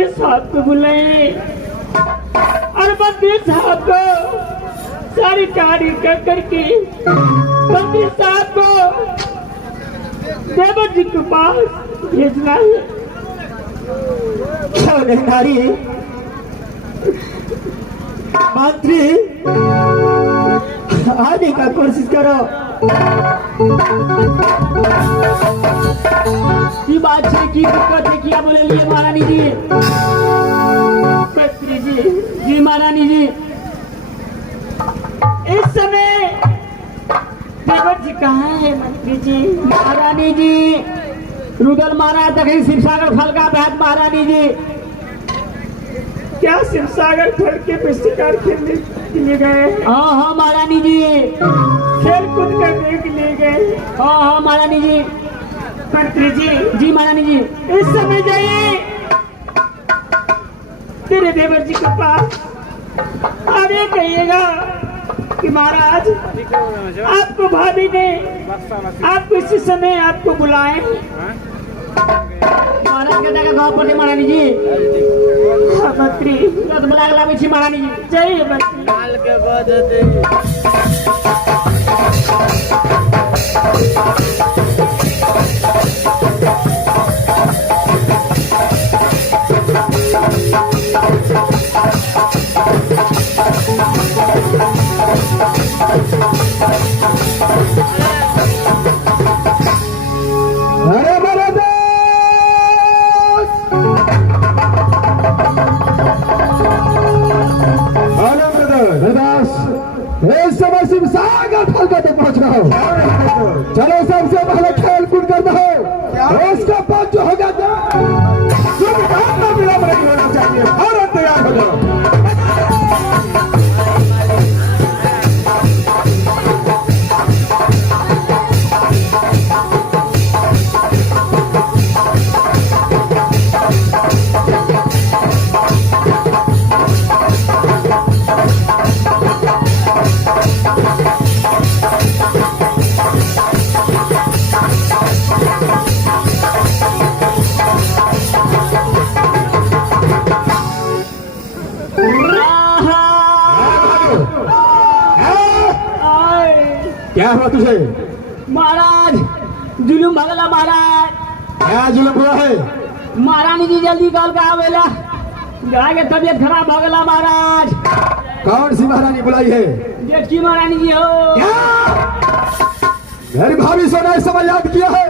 मंत्री साहब को बुलाए और मंत्री साहब को सारी कार्य कर करके मंत्री साहब को देवर जी के पास भेजना है। क्यों नहीं नारी? मंत्री आने का कोशिश करो। की बात है, की दिक्कत है, क्या बोले लिए महारानी जी? मंत्री जी, जी महारानी जी, इस समय देवर जी कहाँ है? मंत्री जी, महारानी जी, रुदल महाराज दक्षिण शिवसागर फल का बैठ महारानी जी। क्या शिवसागर फल के पे शिकार खेलने के लिए गए? हाँ हाँ महारानी जी, खेल कूद करने के लिए गए। हाँ हाँ महारानी जी। मंत्री जी, जी महारानी जी, इस समय जाइए तेरे देवर जी के पास और ये कहिएगा कि महाराज आपको भाभी ने आपको इसी समय आपको बुलाए। महाराज के जगह गाँव पड़े महारानी जी। हाँ मंत्री, बुला लावी थी महारानी जी। जय मंत्री। अरे मेरे इस समय शिवसागर फल तक पहुंच रहा हो। चलो सबसे पहले खेल कूद करना हो, उसका बाद जो होगा विलंब नहीं होना चाहिए। और तैयार हो जाओ। क्या हुआ तुझे? महाराज जुलूम भगला महाराज। क्या जुलूम हुआ है? महारानी जी जल्दी कॉल का आवेला, जाके तबियत खराब हो गला महाराज। कौन सी महारानी बुलाई है? देखी महारानी जी हो। मेरी भाभी सोना इस समय याद किया है।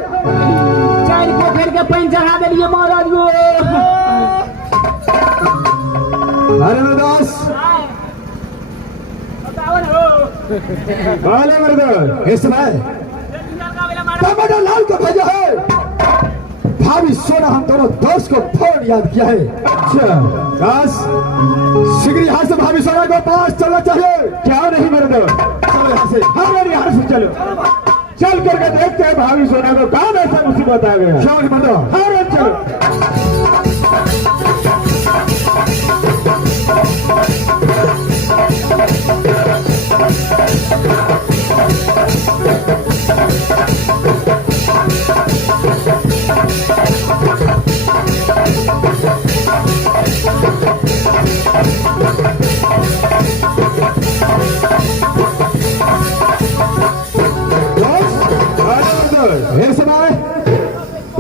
चार पोखर के पैन चढ़ा दिए महाराज को। अरे दास बोले मर्द, इस समय टमाटर लाल को भेजा है। भाभी सोना हम दोनों दोस्त को फोन याद किया है। अच्छा दास, शीघ्र यहाँ से भाभी सोना को पास चलना चाहिए। क्या नहीं मर्द? चलो यहाँ से, हमारे यहाँ से चलो। चल करके देखते हैं भाभी सोना को कहाँ ऐसा मुसीबत आ गया। क्यों नहीं मर्द? हमारे चलो।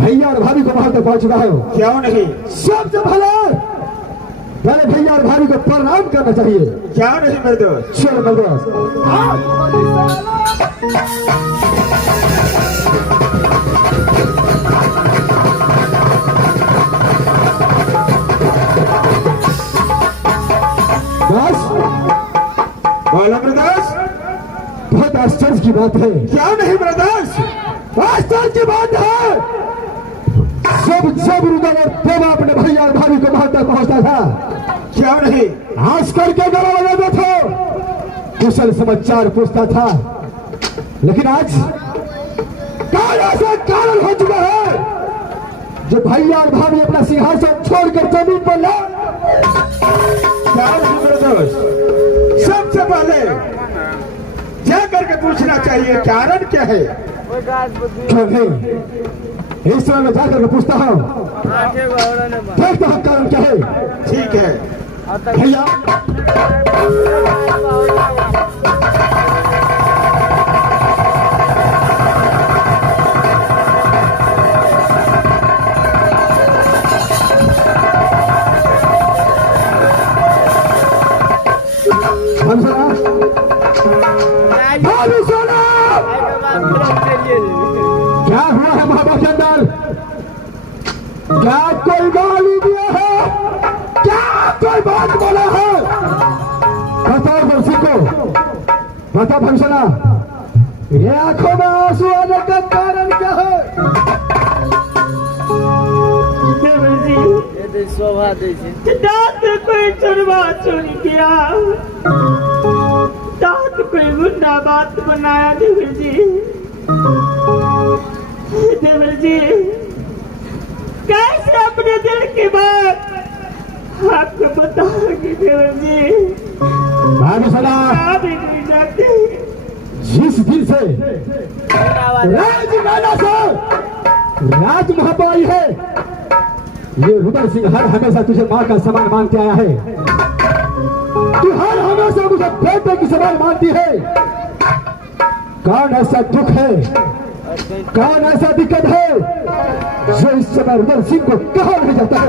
भैया और भाभी को वहां तक पहुंच रहा हो। क्यों नहीं? सबसे पहले भैया और भाभी को प्रणाम करना चाहिए। क्या नहीं मेरे दोस्त? चलो मेरे दोस्त। ब्रदर्स, बहुत आश्चर्य की बात है। क्या नहीं ब्रदर्स? आश्चर्य की बात है। सब रुदल और देवा अपने भैया और भाभी को वहां तक पहुंचता था। क्या नहीं? हंस करके गला लगाता था, कुशल समाचार पूछता था। लेकिन आज ऐसा कारण हो चुका है जो भैया और भाभी अपना सिंहासन छोड़कर जमीन पर ला। सबसे पहले जा करके पूछना चाहिए कारण क्या है। क्यों नहीं? इस समय मैं जाकर पूछता हूँ, देखता हूँ कारण क्या है। ठीक है भैया। क्या हुआ है महाबा के अंदर? क्या कोई गाली दिया है? क्या कोई बात बोला है? बताओ बंसी को, बताओ भंसना, ये आंखों में आंसू आने का कारण क्या है? कोई चुरवा चोरी किया, कोई गुंडा बात बनाया। देवर जी कैसे अपने दिल की बात आपको बताओगी? देवर जी आप ही नहीं जाते। जिस दिन से राजमाला से राज महापाई है, ये रुद्र सिंह हर हमेशा तुझे मां का समान मानते आया है। तू हर हमेशा मुझे बेटे की समान मानती है। कौन ऐसा दुख है, कौन ऐसा दिक्कत है जो इस समय रुद्र सिंह को कहा नहीं जाता है?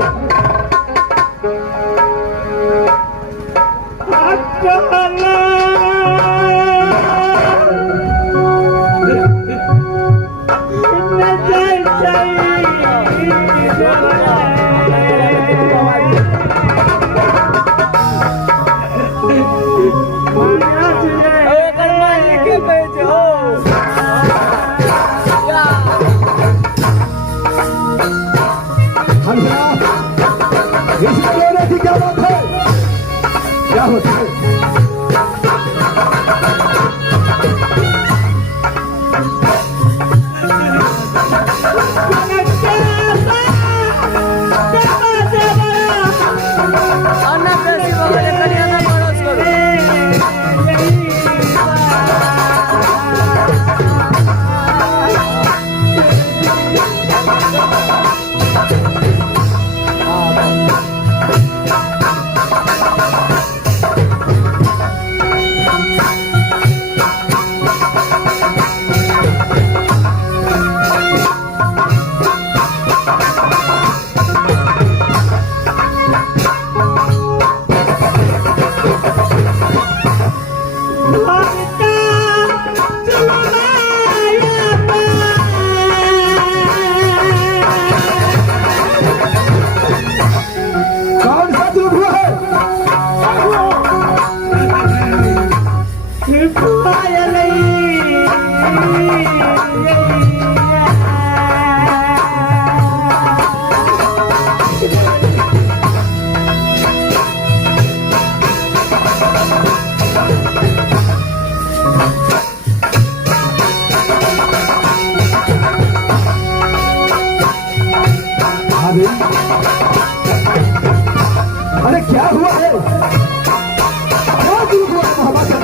इसमें रोने की क्या बात है? क्या होता है? अरे क्या हुआ है? क्या दुख हुआ हमारे?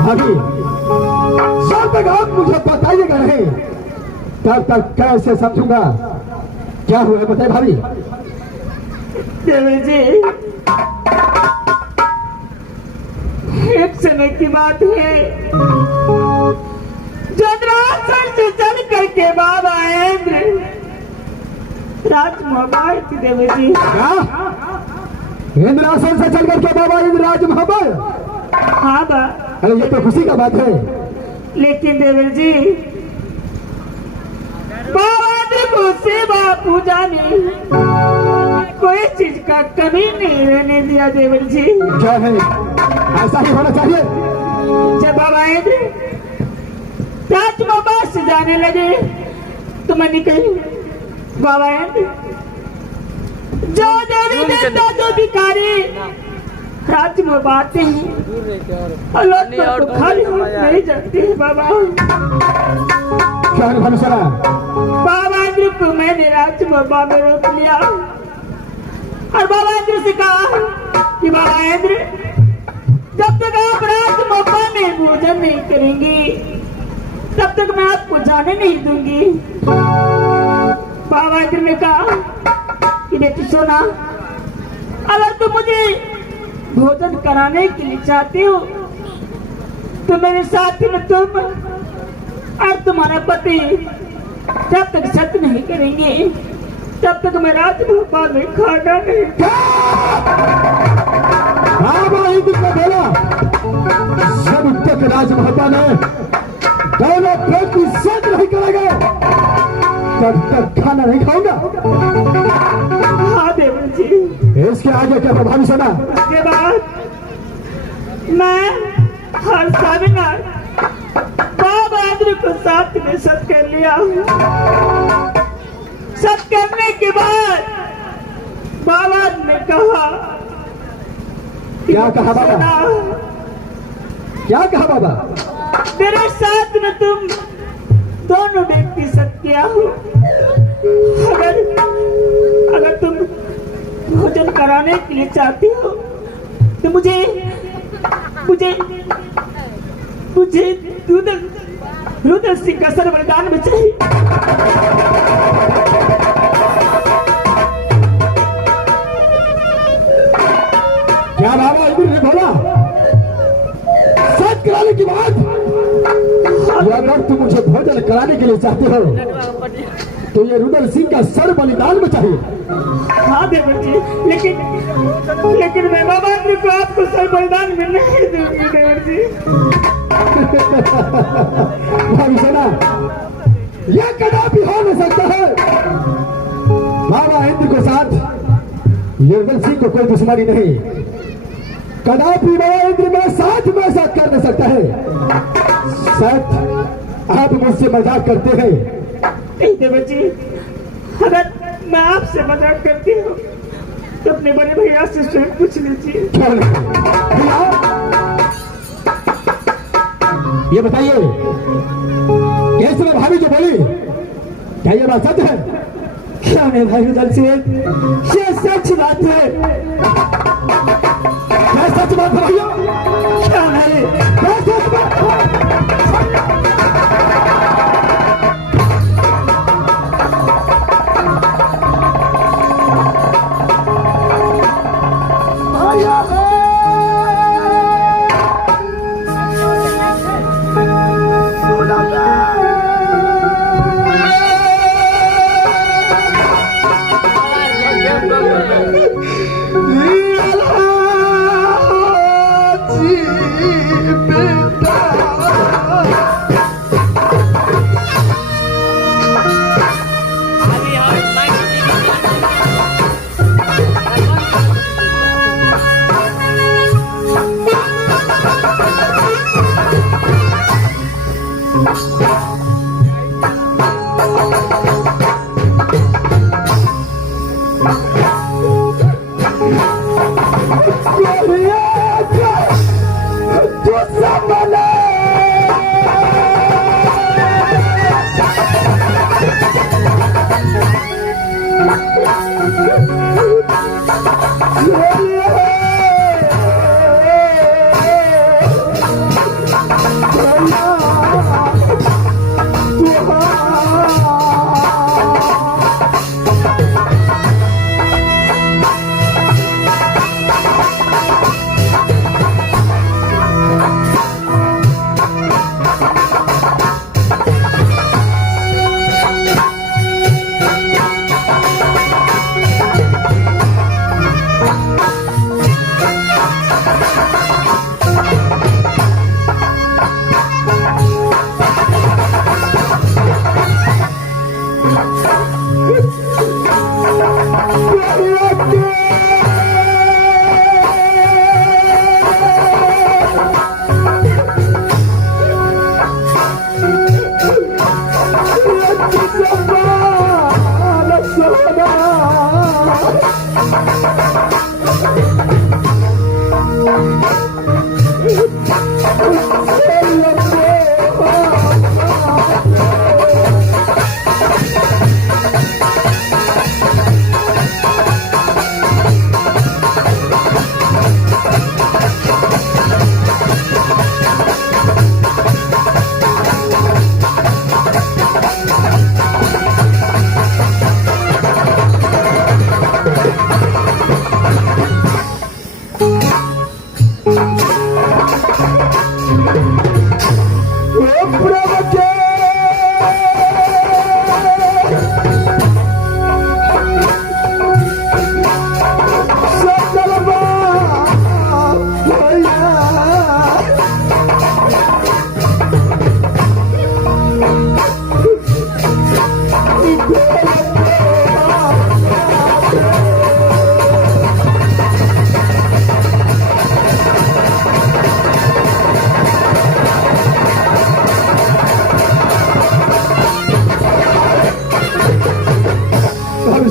भाभी, जब तक आप मुझे बताइएगा नहीं तब तक कैसे समझूंगा? क्या हुआ है बताइए भाभी। देवर जी, एक समय की बात है, चंद्रासन से चल करके बाबा इंद्र राजमहल थी। देवर जी, क्या इंद्रासन से चल करके बाबा इंद्र राजमहल? हाँ बा। अरे ये तो खुशी का बात है। लेकिन देवर जी, बाबा देखो सेवा पूजा में कोई चीज का कमी नहीं रहने दिया। देवर जी, क्या है? ऐसा ही होना चाहिए। जब बाबा इंद्र राजमोबा से जाने लगे तो मैंने कही बाबा इंद्र जो देवी देवता जो भिखारी राजमोबा आते हैं और लौट कर तो खाली नहीं जाते हैं बाबा। क्या है भानुशाला? बाबा इंद्र को मैंने राजमोबा में रोक लिया और बाबा इंद्र से कहा कि बाबा इंद्र जब तक आप राजमोबा में भोजन नहीं करेंगे तब तक मैं आपको जाने नहीं दूंगी। बाबा इंद्र ने कहा कि बेटी सोना अगर तुम मुझे भोजन कराने के लिए चाहती हो तो मेरे साथ में तुम और तुम्हारा पति जब तक सत्य नहीं करेंगे तब तक मैं राजमोबा में खाना नहीं। बाबा इंद्र ने बोला जब तक राजमोबा ने दोनों पेट की सेट नहीं करेगा तब तक खाना नहीं खाऊंगा। हाँ देवर जी। इसके आगे क्या प्रभावी सुना? उसके बाद मैं हर साविनार बाबा इंद्र को साथ में सत कर लिया। सत करने के बाद बाबा ने कहा क्या कहा बाबा? क्या कहा बाबा? मेरे साथ में तुम दोनों व्यक्ति सत्या हो। अगर तुम भोजन कराने के लिए चाहती हो तो मुझे मुझे मुझे रुद्र सिंह का सर बलिदान में चाहिए। क्या बाबा इंद्र ने बोला सत कराने की बात? अगर तुम मुझे भोजन कराने के लिए चाहते हो तो ये रुद्र सिंह का सर बलिदान में चाहिए। हाँ देवर जी लेकिन मैं बाबा इंद्र को आपको सर बलिदान में नहीं दूंगी देवर जी। सुना यह कदापि हो नहीं सकता है। बाबा इंद्र के साथ ये रुद्र सिंह को कोई दुश्मनी नहीं। कदापि बाबा इंद्र मेरे साथ में ऐसा कर नहीं सकता है। शायद आप मुझसे मजाक करते हैं। नहीं देवर जी अगर मैं आपसे मजाक करती हूँ तो अपने बड़े भैया से स्वयं पूछ लीजिए। भैया ये बताइए कैसे भाभी जो बोली क्या ये बात सच है? क्या नहीं भाई रुदल सिंह ये सच बात है। क्या सच बात है भैया? क्या नहीं क्या सच बात है? जी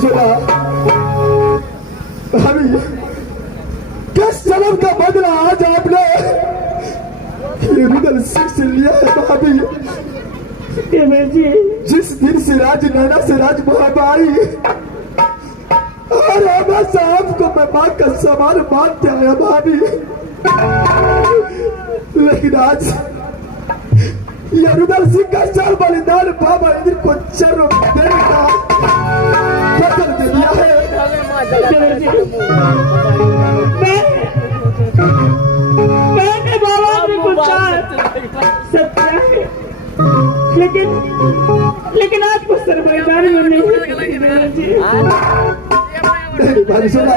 सुना भाभी, किस जन्म का बदला आज आपने रुदल सिंह से लिया है भाभी। देवर जी, जिस दिन से राज नैना से राज आई और हमेशा आपको मैं मां का समान मानते आया भाभी, लेकिन आज यह रुदल सिंह का चाल बलिदान बाबा इंद्र को चरण देने का वचन दे दिया है। देवर जी, मैंने बाबा ने कुछ सत्य है, लेकिन आपको सरमाईदारी में नहीं देवर जी। भाई सुना,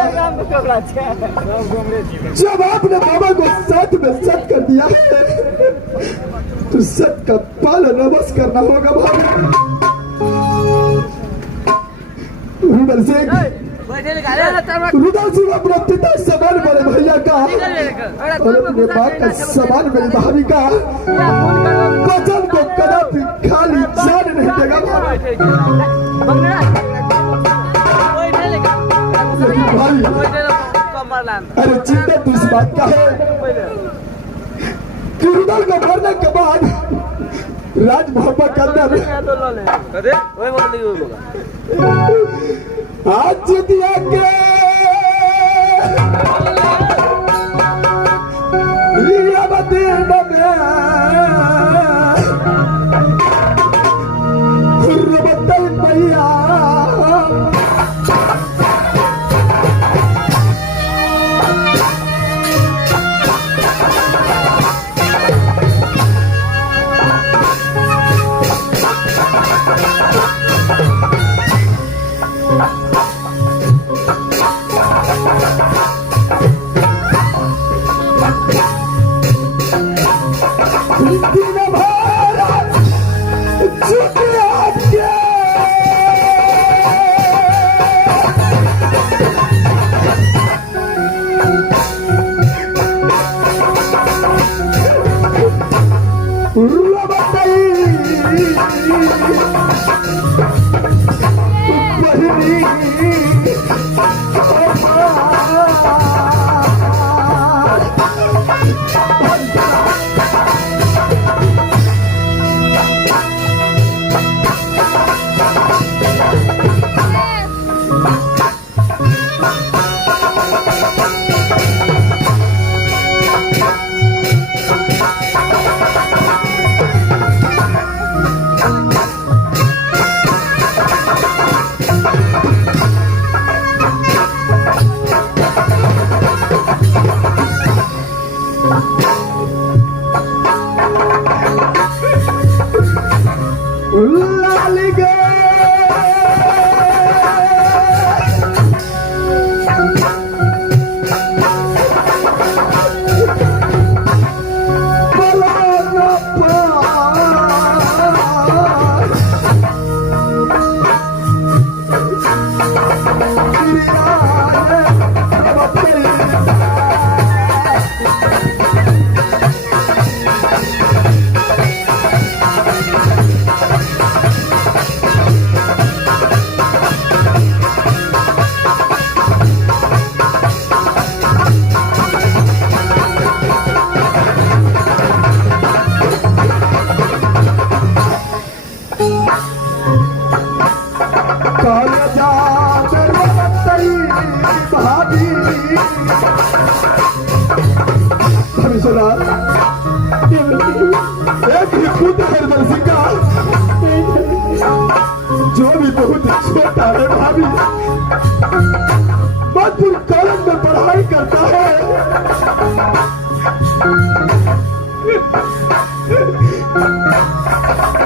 जब आपने बाबा को सत में सत कर दिया है तो सत का पालन अवश्य करना होगा भाभी। रुदल सिंह अपने पिता समान बड़े भैया का और अपने माँ का समान मेरी भाभी का वचन को कदापि खाली जान नहीं देगा भाई। अरे चिंता तो इस बात का है कि रुदल को मरने के बाद राज मोहब्बत के अंदर आज दिया के भैया जो भी बहुत छोटा है भाभी, मधुपुर कॉलेज में पढ़ाई करता है।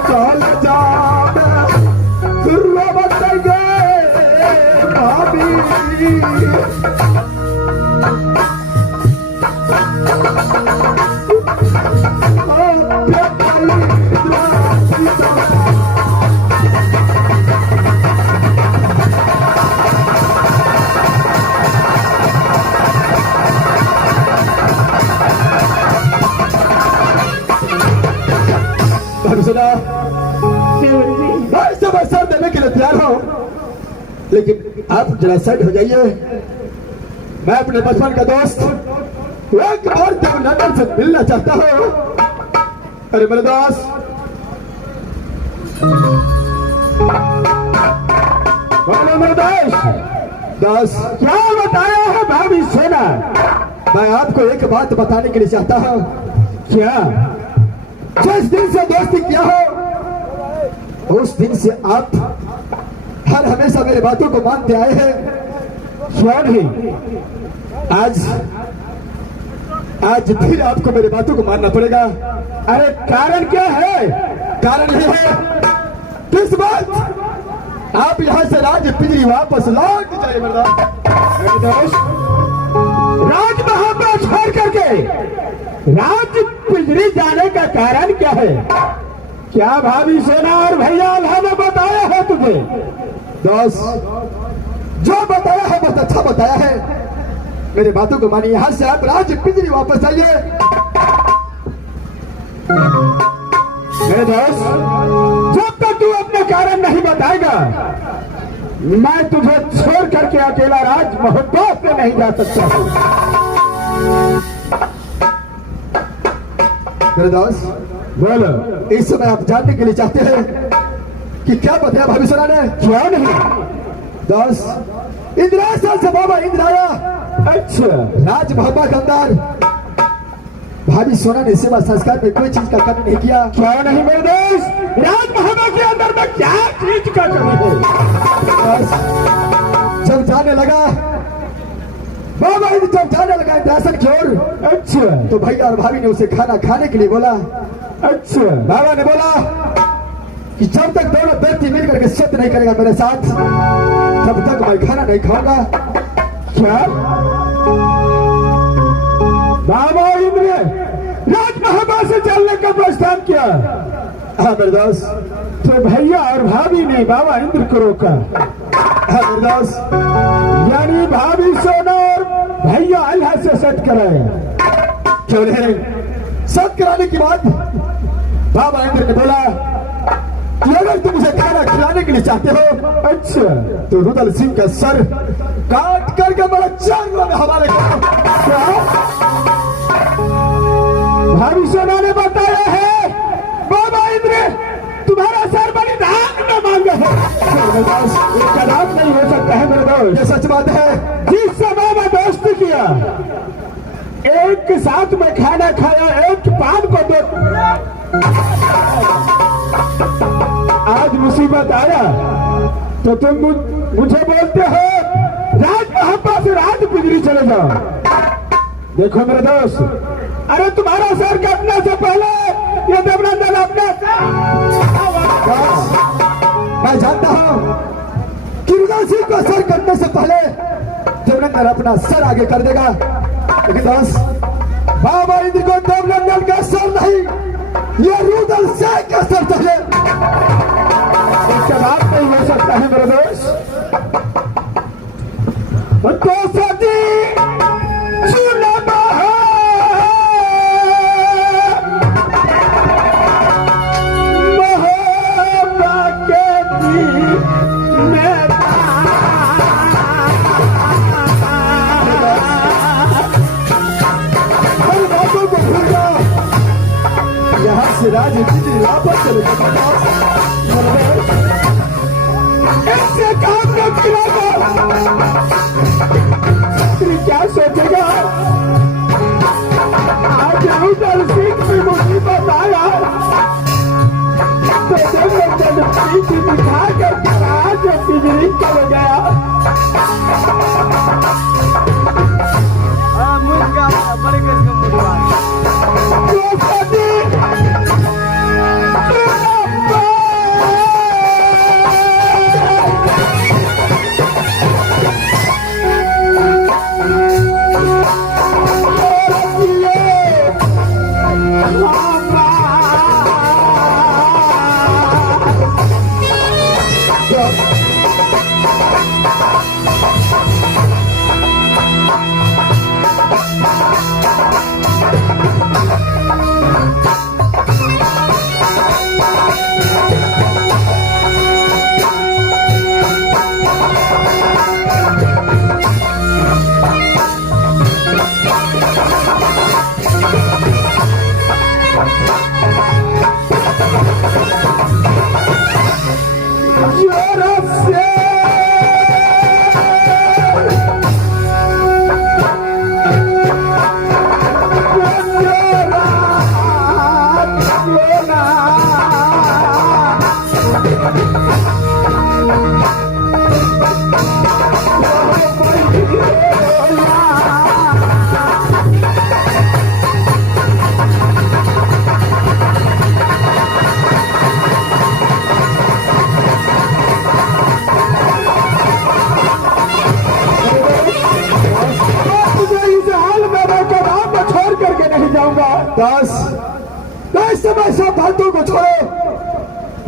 कॉलेज बताइए भाभी, मैं सब असर देने के लिए तैयार हूं, लेकिन आप जरा साइड हो जाइए। मैं अपने बचपन का दोस्त एक बार देवनंदन से मिलना चाहता हूँ। अरे मेरे दोस्त, बोलो मेरे दोस्त क्या बताया है भाभी सेना? मैं आपको एक बात बताने के लिए चाहता हूँ। क्या? जिस दिन से दोस्ती किया हो उस दिन से आप हर हमेशा मेरी बातों को मानते आए हैं। क्यों नहीं? आज फिर आपको मेरी बातों को मानना पड़ेगा। अरे कारण क्या है? कारण यह है किस बात आप यहाँ से राज पिंजरी वापस लौट जाइए। मेरे दोस्त, राज महाबा छोड़ करके राज पिंजरी जाने का कारण क्या है? क्या भाभी सेना और भैया अल्लाह ने बताया है तुझे? दोस्त, जो बताया है बहुत अच्छा बताया है। मेरी बातों को मानिए, यहाँ से आप राज पिंजरी वापस आइए। मेरे दोस्त, जब तक तू अपने कारण नहीं बताएगा मैं तुझे छोड़ करके अकेला राज मोहब्बत से नहीं जा सकता हूँ। मेरे दोस्त, बोलो। इस समय आप जानने के लिए चाहते हैं कि क्या बताया भाभी सोना ने? क्यों नहीं? दोस्त, इंद्रासन से बाबा इंद्र आया। अच्छा, राज मोहब्बा के अंदर भाभी सोना ने सेवा संस्कार में कोई चीज का कमी नहीं किया। क्यों नहीं मेरे दोस्त? राज मोहब्बा के अंदर में क्या चीज का कमी है? जब जाने लगा बाबा इंद्र, जब जाने लगा इंद्रासन की ओर, अच्छा, तो भैया और भाभी ने उसे खाना खाने के लिए बोला। अच्छा, बाबा ने बोला कि जब तक दोनों व्यक्ति मिलकर के सत्य नहीं करेगा मेरे साथ, तब तक मैं खाना नहीं खाऊंगा। क्या? बाबा इंद्र राज महाबा से चलने का प्रस्ताव किया? हाँ मेरे दोस्त। तो भैया और भाभी ने बाबा इंद्र को रोका? हाँ मेरे दोस्त। यानी भाभी सोना और भैया अल्लाह से सत कराया। क्यों नहीं? सत कराने के बाद बाबा इंद्र ने बोला कि अगर तुम उसे खाना खिलाने के लिए चाहते हो, अच्छा, तो रुदल सिंह का सर काट करके बड़ा जानवर में हवाले करो। भाभी सोना ने बताया है बाबा इंद्र तुम्हारा सर बलिदान में मांगा है। इसका लाभ नहीं हो सकता है मेरे दोस्त। ये सच बात है। जिस समय में दोस्ती किया, एक साथ में खाना खाया, एक पान को दो, आज मुसीबत आया तो तुम मुझे बोलते हो राज मोहब्बा से राज पिंजरी चले जाओ। देखो मेरे दोस्त, अरे तुम्हारा सर कटने से पहले ये देवनंदन अपने मैं जानता हूं कि रुदल सिंह को सर कटने से पहले देवनंदन अपना सर आगे कर देगा, लेकिन दोस्त, बाबा इंद्र को देवनंदन का सर नहीं, ये रुदल सिंह का सर चाहिए। इसका बात नहीं हो सकता है मेरे दोस्त। तो सती सुनबा मोहब्बा के दिल में बातों को भूल जाओ, यहाँ से राज पिंजरी वापस चले जाओ। ऐसे काम न क्या सोचेगा? आज रुदल सिंह की मुसीबत आया तो देवनंदन पीठ दिखा कर राज पिंजरी चल गया।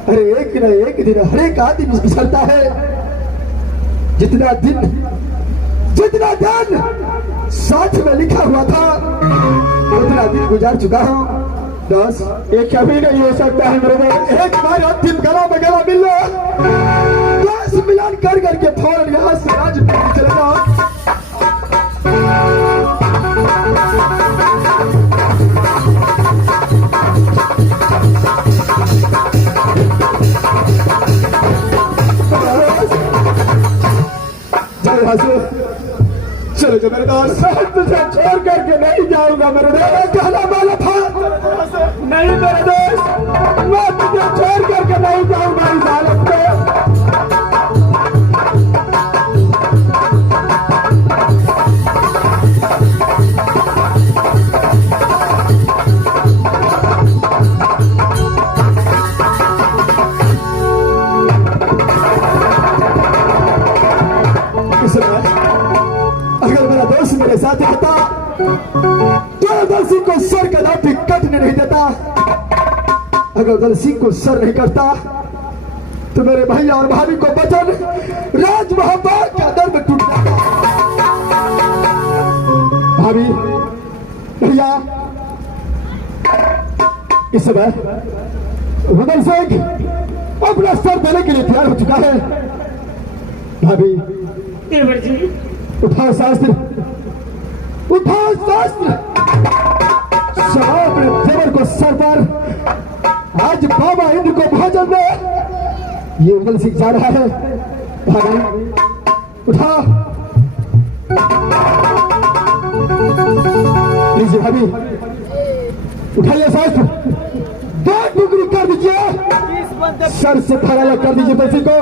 अरे एक न एक दिन हर एक आदमी बिछड़ता है। जितना दिन साथ में लिखा हुआ था उतना दिन गुजार चुका हूँ। दोस्त ये कभी नहीं हो सकता है मेरे दोस्त। एक बार अंतिम गला में गला मिल लो, दोस्त मिलन कर करके फौरन यहाँ से राज में चले जाओ। चलो जो मेरे दोस्त, तुझे छोड़ करके नहीं जाऊंगा मेरे दोस्त। कहना वाला था नहीं मेरे दोस्त, मैं तुझे छोड़ करके नहीं जाऊंगा इस हालत में। अगर मेरा दोस्त मेरे साथ होता तो दलसिंह को सर का लाठी कटने नहीं देता। अगर दलसिंह को सर नहीं करता तो मेरे भैया और भाभी को वचन राज महाभारत के अंदर में टूट जाता। भाभी भैया इस समय रुदल सिंह अपना सर देने के लिए तैयार हो चुका है। भाभी देवर जी उठाओ शास्त्र, उठाओ शास्त्र। अपने देवर को सर पर आज बाबा इंद्र को भोजन दे। ये उदल सिंह जा रहा है। भाभी उठाओ, लीजिए भाभी उठाइए शास्त्र, दो टुकड़ी कर दीजिए, सर से थर अलग कर दीजिए उदल सिंह को।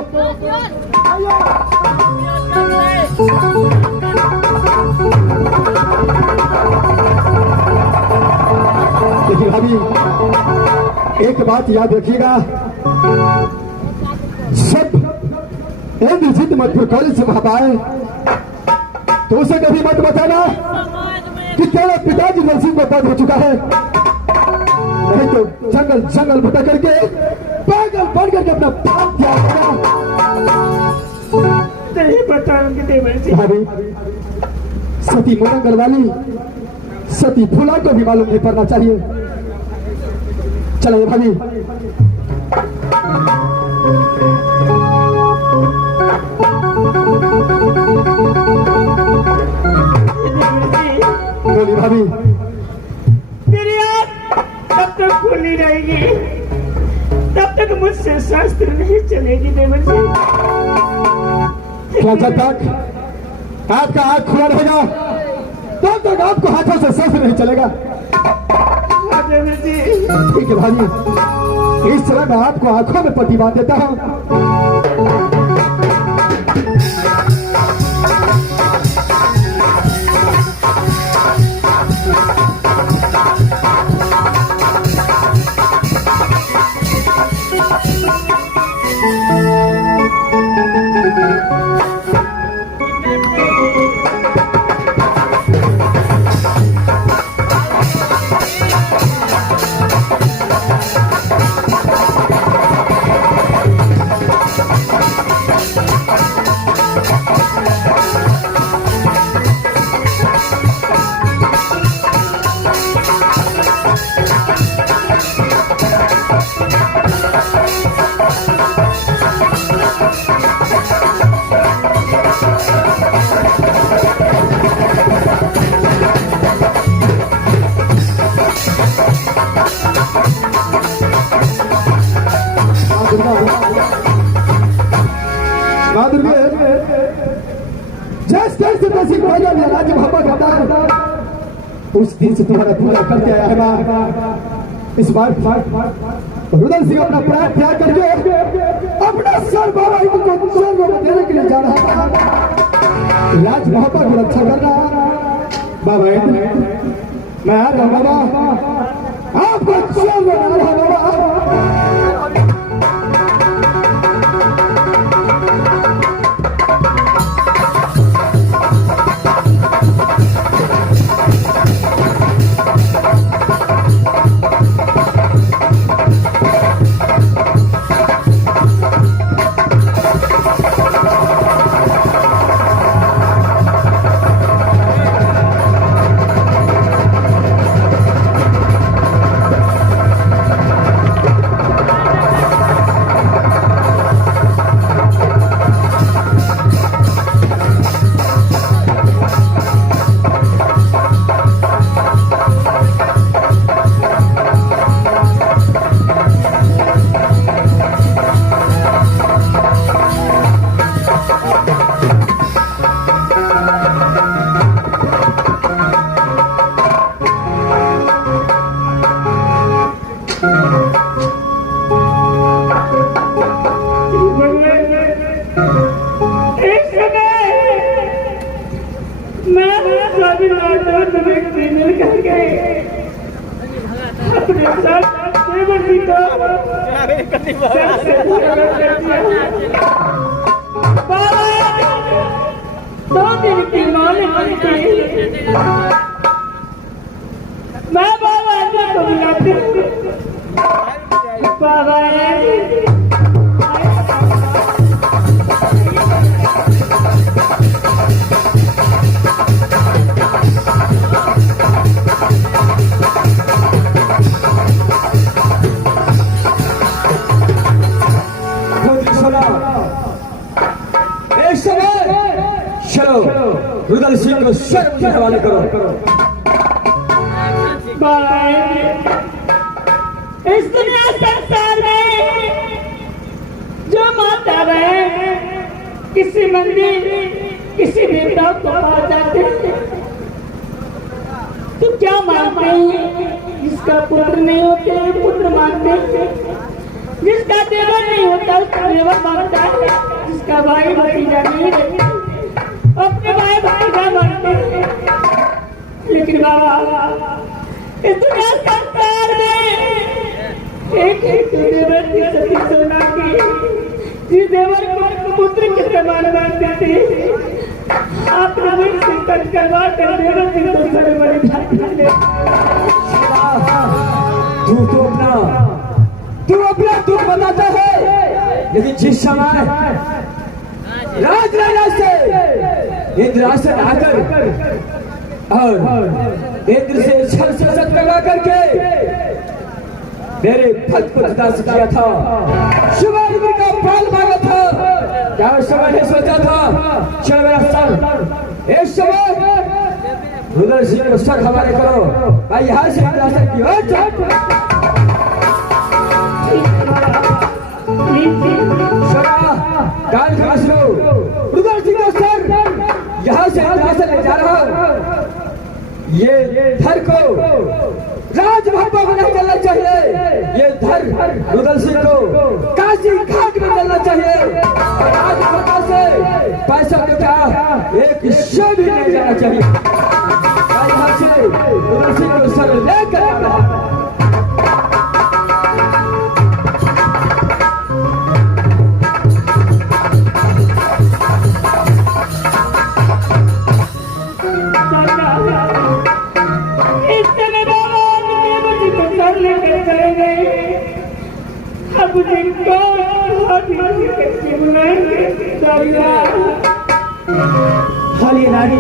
लेकिन अभी एक बात याद रखिएगा, सब इंद्रजीत मध्य कॉलेज से वहां आए तो उसे कभी मत बताना कि तेरा पिताजी नरसिंह को पद हो चुका है। नहीं तो जंगल भटक करके पागल बन करके अपना प्राण त्याग देगा। नहीं बताऊंगी देवर जी। भाभी सती मोरंगल वाली सती फूला को भी मालूम नहीं पड़ना चाहिए। चलो भाभी बोली भाभी मेरी आँख तब तक खुली रहेगी, तब तक मुझसे शास्त्र नहीं चलेगी देवर जी। क्या जब तक आपका हाथ खुला रहेगा तब तक आपको हाथों से शस्त्र नहीं चलेगा। देवर जी ठीक है भाभी, इस तरह मैं आपको आंखों में पट्टी बांध देता हूँ। उस दिन से तुम्हारा पूरा करते आया है मां। इस बार रुदल सिंह अपना प्राण त्याग करके अपना सर बाबा इंद्र को स्वर्ग में देने के लिए जा रहा था। राज महापा की रक्षा कर रहा। बाबा इंद्र मैं आ रहा बाबा, आपको स्वर्ग में आ रहा बाबा। दोनों व्यक्ति मिल करके अपने साथ देवर जी को सर से अलग कर दिया। बाबा 2 दिन की मौन थी। मैं बाबा जी को बुलाती हूँ। बाबा चलो रुदल सिंह को स्वर्ग के हवाले करो। इस दुनिया संसार में जो माता बहन किसी मंदिर किसी देवता को पा जाते हैं तो क्या मानते हैं? जिसका पुत्र नहीं होते पुत्र मानते हैं, जिसका देवर नहीं होता उसका देवर मानता है, जिसका भाई भतीजा नहीं रहता अपने भाई भतीजा मानते हैं। लेकिन बाबा इस दुनिया संसार में एक देवर की सती सोना की जिस देवर को पुत्र के समान मानते थे आपने मुझसे कट करवा कर देवर जी को सर बड़े तू अपना दुख बताता है, लेकिन जिस समय राज राजा से इंद्रासन आकर और इंद्र से छल से सत करवा करके मेरे भक्त को जुदा किया था, शिवाजी का प्राण मांगा था, क्या उस समय ने सोचा था चल मेरा सर इस समय रुद्र सिंह को सर हवाले करो भाई यहाँ से इंद्रासन की ओर कान खास लो। रुद्र सिंह को सर यहाँ से इंद्रासन ले जा रहा हूँ। ये धर को राजभवन में नहीं चलना चाहिए, ये धर रुदल सिंह को काशी घाट में चलना चाहिए और राजभवन से पैसा लेकर एक शव भी नहीं जाना चाहिए। यहाँ से रुदल सिंह को सर लेकर हरी रानी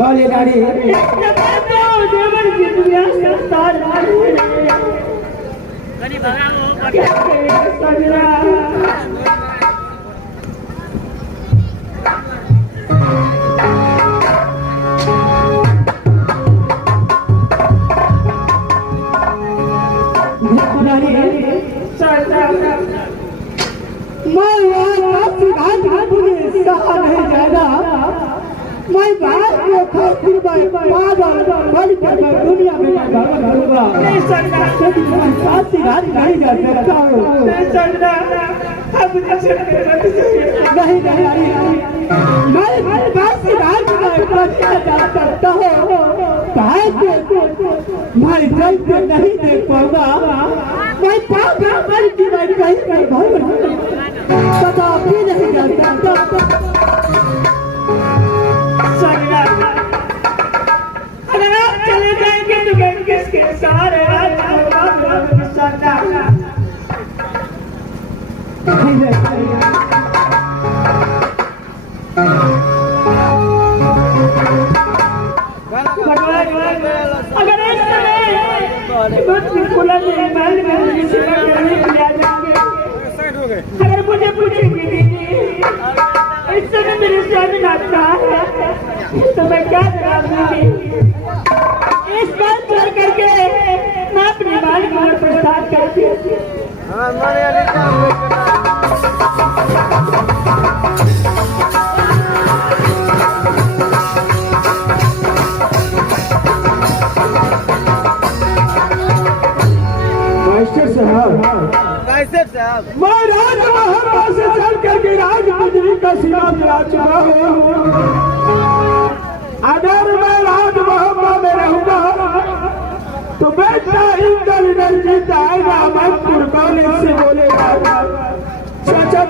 बोले गाड़ी मैं बात को खातिर पागल दुनिया में करूंगा नहीं जा सकता हूँ नहीं मैं बात जा सकता हूँ मैं जल्द नहीं देख पाऊंगा मैं पागल कहीं कदापि नहीं जा सकता अगर आप चले जाएंगे तो किसके सहारे अगर इस समय अगर मुझे पूछेंगे इस समय मेरे सामने आता है तो मैं क्या जवाब दूंगी? इस बात छोड़ करके मैं अपने मालिक को प्रस्ताव करती हूँ। मास्टर साहब मैं राजमहल से चल करके राजपुत्री का सीमा दिला चुका हूँ। अगर मैं राजमहल में रहूंगा तो बेटा इंटेलिजेंस आएगा महमूद कॉलेज से बोलेगा चाचा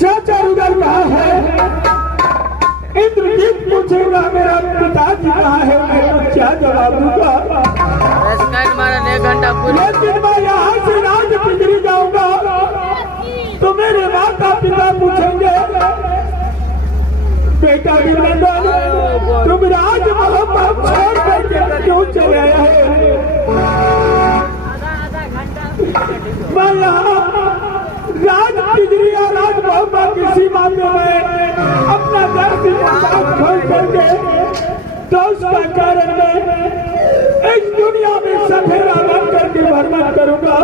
चाचा उधर कहाँ है? इंद्रजीत पूछेगा मेरा पिताजी कहाँ है? मैं क्या जवाब दूंगा? लेकिन मैं यहाँ से राजपुत्री जाऊंगा तो मेरे माता पिता पूछेंगे बेटा तुम राजमहल छोड़ करके क्यों चले आए हैं? मैं यहाँ राजपुत्री या राजमहल की सीमा में मैं अपना घर से खोल करके दोस्त का कारण में इस दुनिया में सफेरा बन करके भ्रमण करूंगा।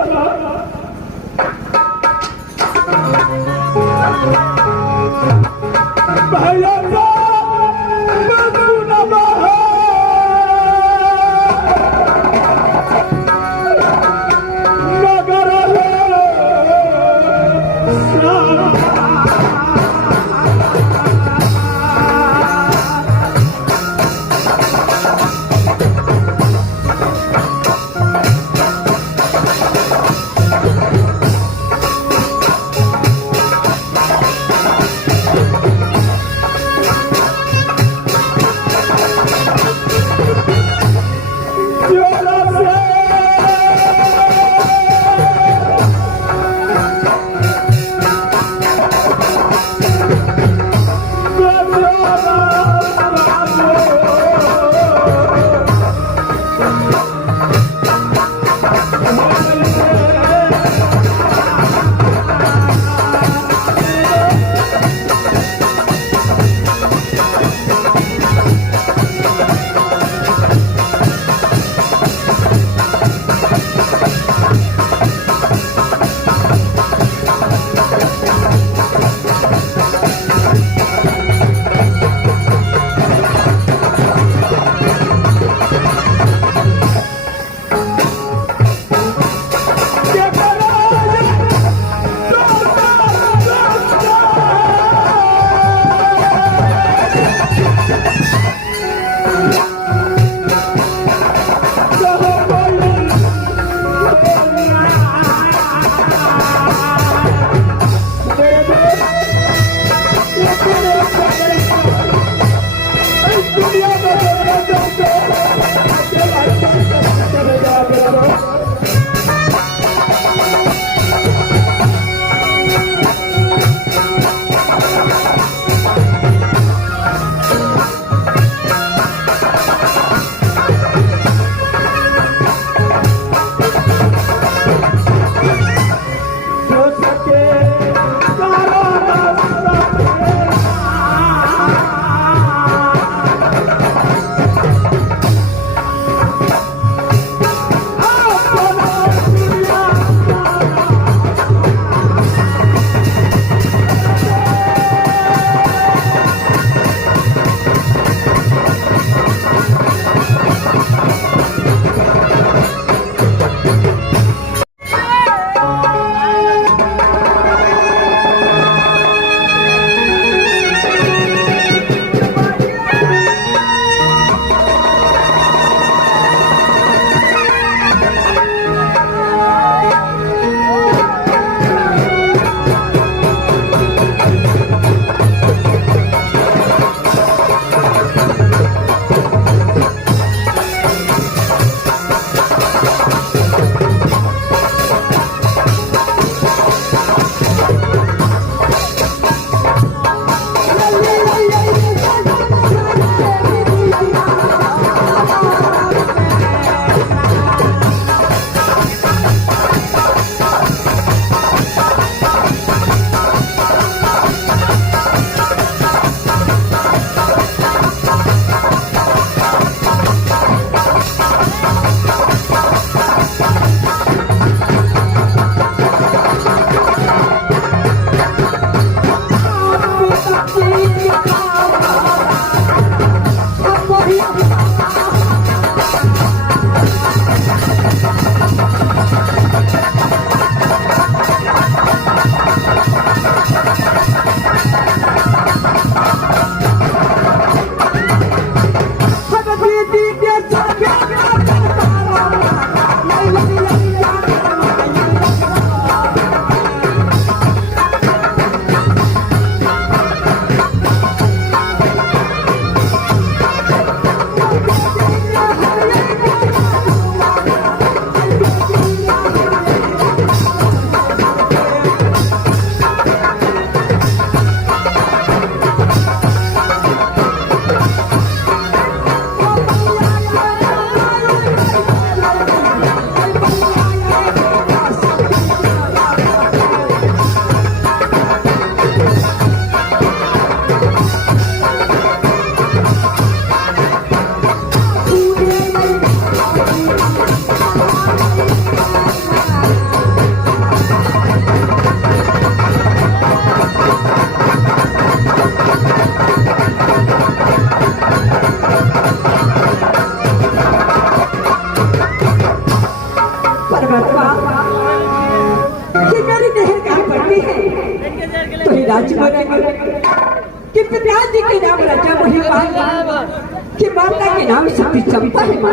पिता के नाम सती चंपा है माँ।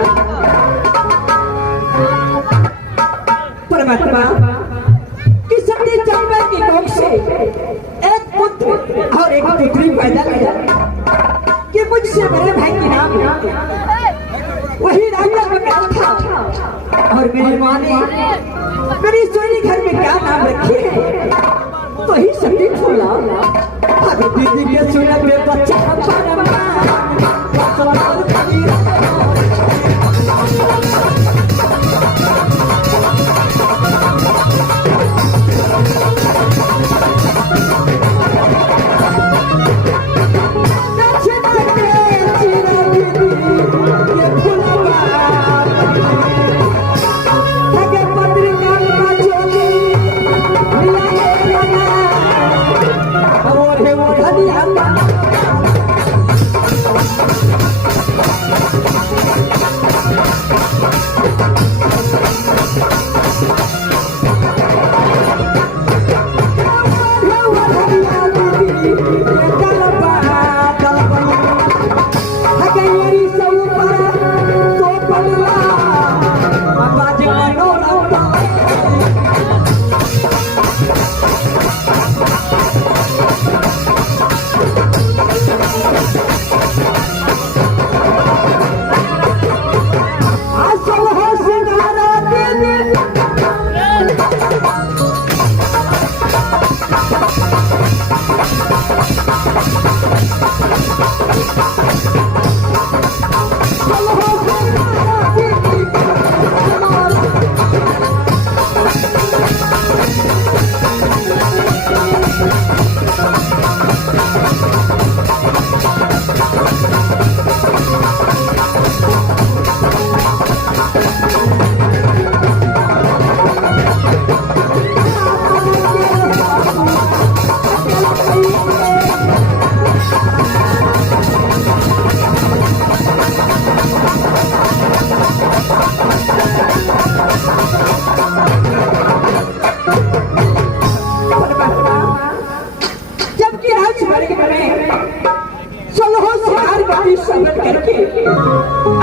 परमात्मा कि सती चंपा की कोख से एक पुत्र और एक पुत्री पैदा किया कि मुझसे मेरे भाई के नाम वही राजा बना था। और मेरी माँ ने मेरी सोनी घर में क्या नाम रखी है तो ही सती फूला। अरे दीदी के सुना पे बच्चा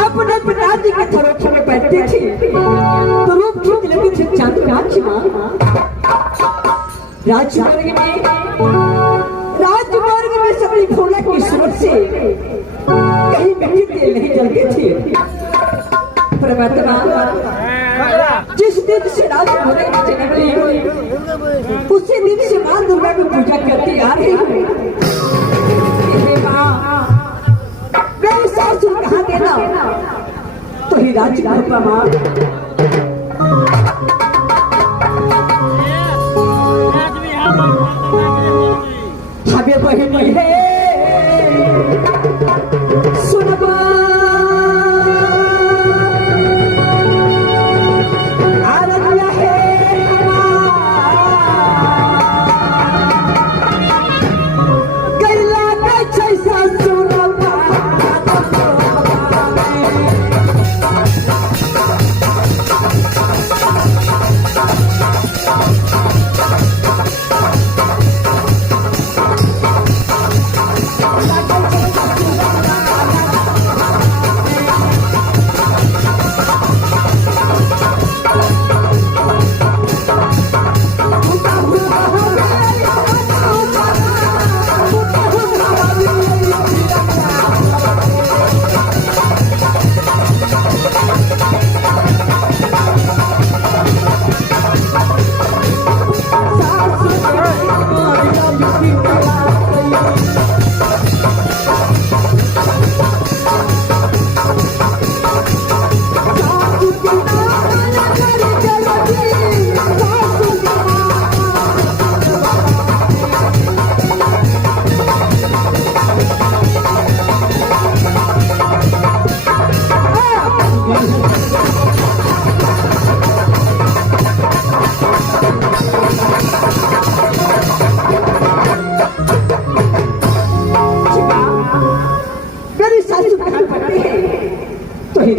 अपने पिताजी के थरों में बैठती थी तो रूप खींच लेती थी चांदी राजमार्ग में सभी फूलों की सूरत से कहीं मिट्टी तेल नहीं जलती थी। परमात्मा जिस दिन से राजमार्ग में जन्म ली उसी दिन से मां दुर्गा की पूजा करती आ रही हूँ। कहाँ देना तो ही राज्य का मां हमें बहनी है सुनबा आरतिया है कैला कैसे सुनबा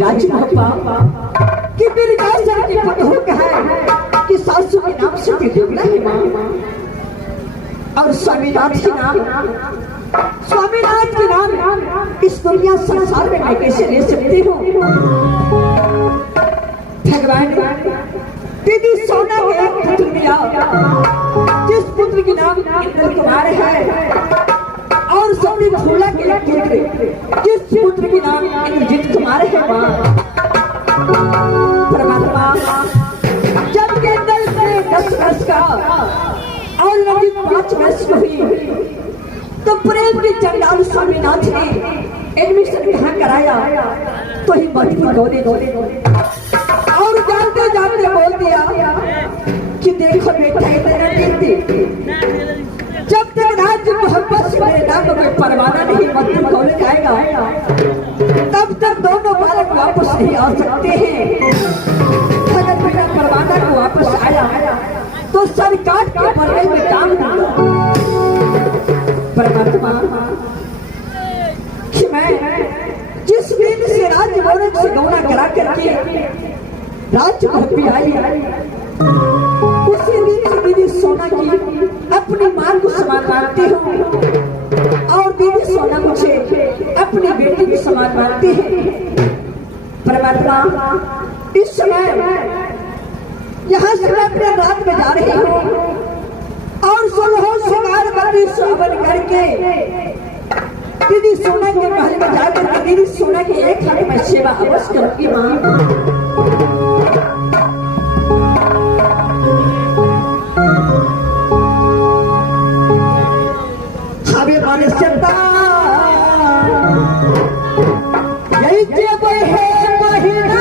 राज्य कि मेरी दासन की पटहो है कि सासू के नाम से देवला है मां और स्वामीनाथ के नाम स्वामीनाथ के नाम इस दुनिया संसार में मैं कैसे ले सकती हूँ? भगवान दीदी सोना के एक पुत्र दिया, जिस पुत्र के नाम इंद्र कुमार है, और सबने भोला के एक पुत्र जिस पुत्र के नाम इंद्रजीत कुमार है। माँ परमात्मा जब के अंदर से 10 वर्ष का और इंद्रजीत 5 वर्ष की हुई, तो प्रेम के चंडाल स्वामीनाथ ने एडमिशन यहाँ कराया, तो ही मत की गोले और जानते जानते बोल दिया कि देखो बेटा इतना गिनती, जब तक राज्य मोहब्बत से मेरे नाम में परवाना नहीं मत कॉलेज आएगा, तब तक दोनों बालक वापस नहीं आ सकते हैं। अगर मेरा परवाना को वापस आया तो सर काट के बरगल में टांग दूंगा। परमात्मा कि मैं जिस दिन से राज्य औरत से गौना करा करके राज्य भक्ति आई, उसी दिन से दीदी सोना की अपनी मां को समान मानती हूँ, और दीदी सोना मुझे अपनी बेटी की समान मानती है। परमात्मा इस समय यहाँ से मैं अपने रात में जा रही हूँ, और सुलहो सिंगार वाली सुई बन करके दीदी सोना के महल में जाकर के दीदी सोना की एक हाथ में सेवा अवश्य करूंगी। माँ हमें मन सता यही जब है महीना,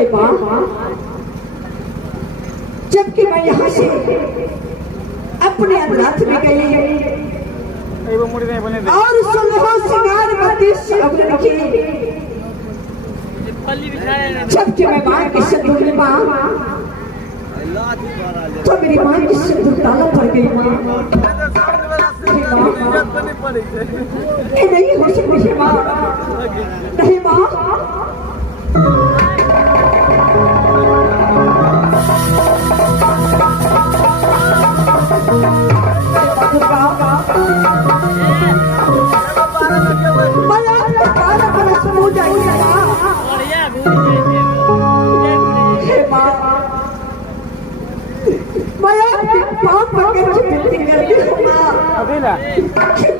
हे माँ, जबकि मैं यहाँ से अपने अनाथ में गई और सुलहो सिंगार बत्ती अवगुण की, जबकि मैं माँ की सिंदूर में माँ, तो मेरी माँ की सिंदूर डाला पड़ गई माँ। ये नहीं हो सकती है माँ, नहीं माँ।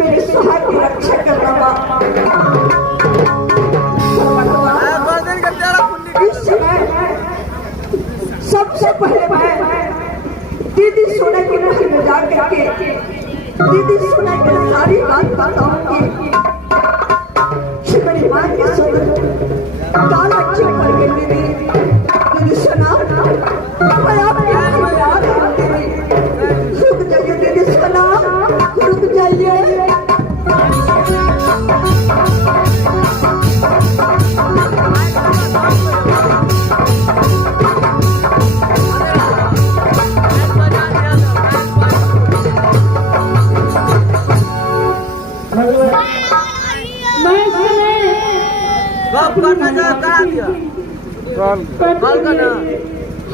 मेरे सुहाग की रक्षा करना माँ। इस समय सबसे पहले मैं दीदी सोना के महल में जा करके दीदी सोना की सारी बात बताऊंगी कि मेरी माँ की सुंदर काल अच्छे पर गई दीदी सोना, मैं आपके याद रुक जाइए दीदी सोना, रुक जाइए।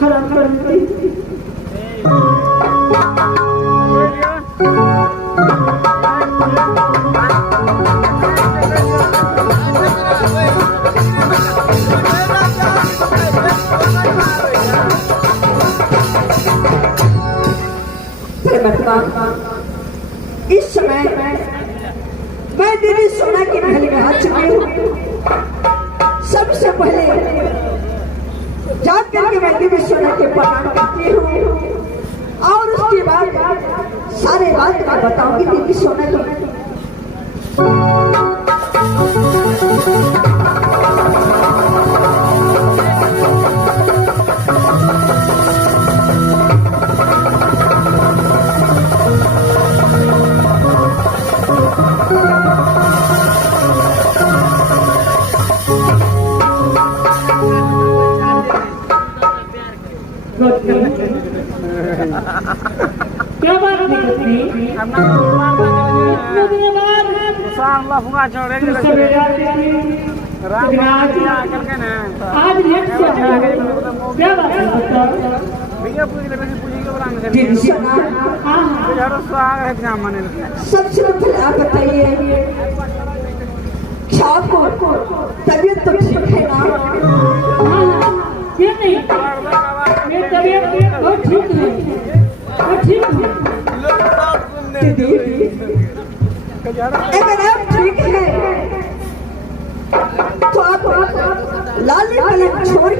हराम कर दी। इस समय मैं दीदी सोना की महल में आ चुकी हूँ। सबसे पहले जाकर के मैं दीदी सोना के प्रणाम करती हूँ और उसके बाद सारे बात मैं बताऊंगी दीदी सोना की। क्या बात नहीं आज लेट से क्या बात है सबसे पहले आप बताइए क्या आपको तबीयत तो ठीक है ना? ये नहीं, मेरी तबीयत बहुत ठीक है, बहुत ठीक है। दीदी अगर आप ठीक है तो आप लाली पलंग छोड़